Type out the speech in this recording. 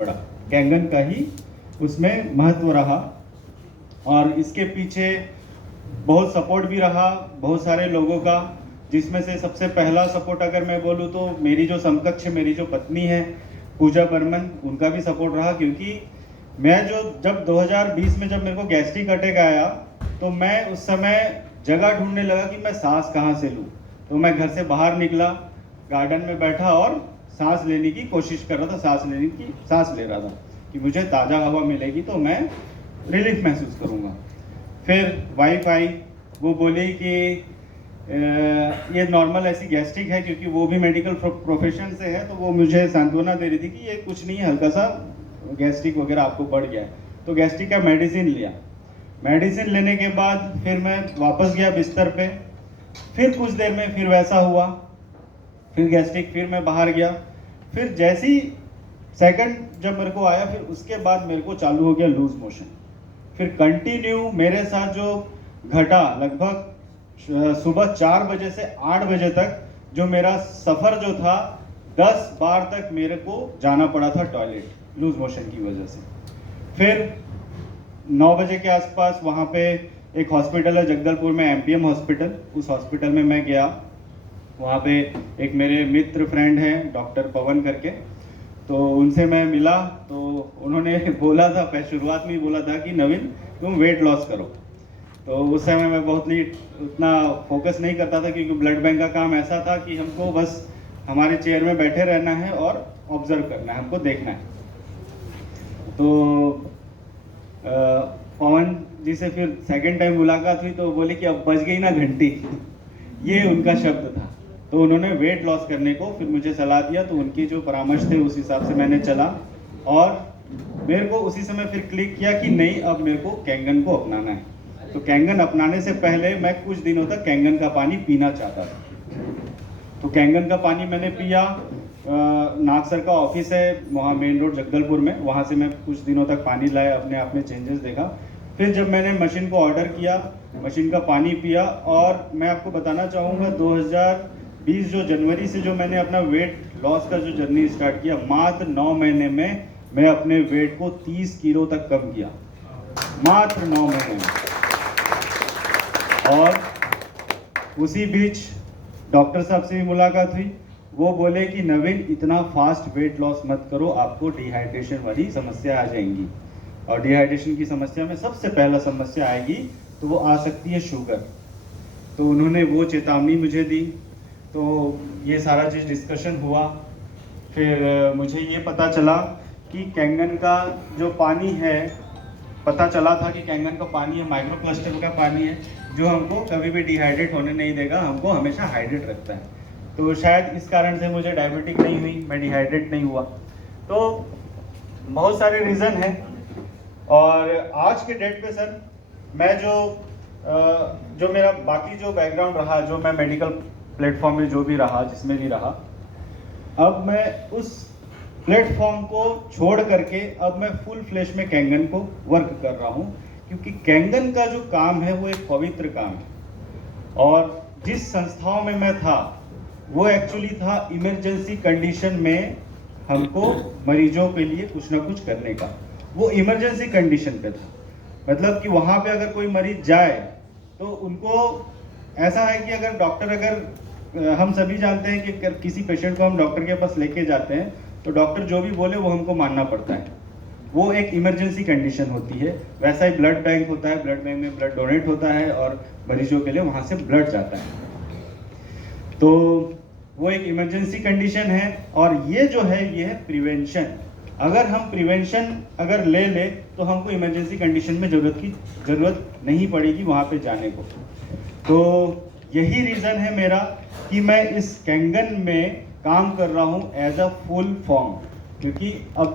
पड़ा, कैंगन का ही उसमें महत्व रहा और इसके पीछे बहुत सपोर्ट भी रहा बहुत सारे लोगों का, जिसमें से सबसे पहला सपोर्ट अगर मैं बोलूँ तो मेरी जो समकक्ष मेरी जो पत्नी है पूजा बर्मन, उनका भी सपोर्ट रहा। क्योंकि मैं जब 2020 में जब मेरे को गैस्ट्रिक अटैक आया तो मैं उस समय जगह ढूंढने लगा कि मैं सांस कहाँ से लूँ। तो मैं घर से बाहर निकला, गार्डन में बैठा और सांस लेने की कोशिश कर रहा था, सांस ले रहा था कि मुझे ताज़ा हवा मिलेगी तो मैं रिलीफ महसूस करूँगा। फिर वाइफ आई, वो बोली कि ये नॉर्मल ऐसी गैस्ट्रिक है, क्योंकि वो भी मेडिकल प्रोफेशन से है, तो वो मुझे सांत्वना दे रही थी कि ये कुछ नहीं है, हल्का सा गैस्ट्रिक वगैरह आपको बढ़ गया है। तो गैस्ट्रिक का मेडिसिन लिया। मेडिसिन लेने के बाद फिर मैं वापस गया बिस्तर पे, फिर कुछ देर में फिर वैसा हुआ, फिर गैस्ट्रिक, फिर मैं बाहर गया, फिर जैसी सेकंड जब मेरे को आया फिर उसके बाद मेरे को चालू हो गया लूज मोशन। फिर कंटिन्यू मेरे साथ जो घटा लगभग सुबह 4 बजे से 8 बजे तक जो मेरा सफ़र जो था 10 बार तक मेरे को जाना पड़ा था टॉयलेट लूज मोशन की वजह से। फिर 9 बजे के आसपास वहाँ पे एक हॉस्पिटल है जगदलपुर में, एमपीएम हॉस्पिटल, उस हॉस्पिटल में मैं गया। वहाँ पे एक मेरे मित्र फ्रेंड हैं डॉक्टर पवन करके, तो उनसे मैं मिला तो उन्होंने बोला था, शुरुआत में ही बोला था कि नवीन तुम वेट लॉस करो। तो उस समय मैं बहुत ही उतना फोकस नहीं करता था, क्योंकि ब्लड बैंक का काम ऐसा था कि हमको बस हमारे चेयर में बैठे रहना है और ऑब्जर्व करना है, हमको देखना है। तो पवन जी से फिर सेकंड टाइम मुलाकात हुई तो बोले कि अब बज गई ना घंटी ये उनका शब्द था। तो उन्होंने वेट लॉस करने को फिर मुझे सलाह दिया, तो उनकी जो परामर्श थे उस हिसाब से मैंने चला और मेरे को उसी समय फिर क्लिक किया कि नहीं, अब मेरे को कैंगन को अपनाना है। तो कैंगन अपनाने से पहले मैं कुछ दिनों तक कैंगन का पानी पीना चाहता था। तो कैंगन का पानी मैंने पिया। नागसर का ऑफिस है वहाँ मेन रोड जगदलपुर में, वहाँ से मैं कुछ दिनों तक पानी लाया, अपने आप में चेंजेस देखा। फिर जब मैंने मशीन को ऑर्डर किया, मशीन का पानी पिया, और मैं आपको बताना चाहूँगा 2020 जो जनवरी से जो मैंने अपना वेट लॉस का जो जर्नी स्टार्ट किया, मात्र 9 महीने में मैं अपने वेट को 30 किलो तक कम किया, मात्र 9 महीने में। और उसी बीच डॉक्टर साहब से भी मुलाकात हुई। वो बोले कि नवीन इतना फास्ट वेट लॉस मत करो, आपको डिहाइड्रेशन वाली समस्या आ जाएंगी, और डिहाइड्रेशन की समस्या में सबसे पहला समस्या आएगी तो वो आ सकती है शुगर। तो उन्होंने वो चेतावनी मुझे दी। तो ये सारा चीज़ डिस्कशन हुआ। फिर मुझे ये पता चला कि कैंगन का जो पानी है, पता चला था कि कैंगन का पानी है माइक्रो क्लस्टर का पानी है, जो हमको कभी भी डिहाइड्रेट होने नहीं देगा, हमको हमेशा हाइड्रेट रखता है। तो शायद इस कारण से मुझे डायबिटिक नहीं हुई, मैं डिहाइड्रेट नहीं हुआ। तो बहुत सारे रीज़न हैं। और आज के डेट पे सर मैं जो मेरा बाकी जो बैकग्राउंड रहा, जो मैं मेडिकल प्लेटफॉर्म में जो भी रहा, जिसमें भी रहा, अब मैं उस प्लेटफॉर्म को छोड़ करके अब मैं फुल फ्लैश में कैंगन को वर्क कर रहा हूँ। क्योंकि कैंगन का जो काम है वो एक पवित्र काम है। और जिस संस्थाओं में मैं था वो एक्चुअली था इमरजेंसी कंडीशन में हमको मरीजों के लिए कुछ ना कुछ करने का, वो इमरजेंसी कंडीशन पे था। मतलब कि वहाँ पे अगर कोई मरीज जाए तो उनको ऐसा है कि अगर डॉक्टर, हम सभी जानते हैं कि किसी पेशेंट को हम डॉक्टर के पास लेके जाते हैं तो डॉक्टर जो भी बोले वो हमको मानना पड़ता है, वो एक इमरजेंसी कंडीशन होती है। वैसा ही ब्लड बैंक होता है, ब्लड बैंक में ब्लड डोनेट होता है और मरीजों के लिए वहाँ से ब्लड जाता है। तो वो एक इमरजेंसी कंडीशन है। और ये जो है ये है प्रिवेंशन। अगर हम प्रिवेंशन अगर ले तो हमको इमरजेंसी कंडीशन में ज़रूरत नहीं पड़ेगी वहाँ पे जाने को। तो यही रीज़न है मेरा कि मैं इस कैंगन में काम कर रहा हूँ एज अ फुल फॉर्म। क्योंकि अब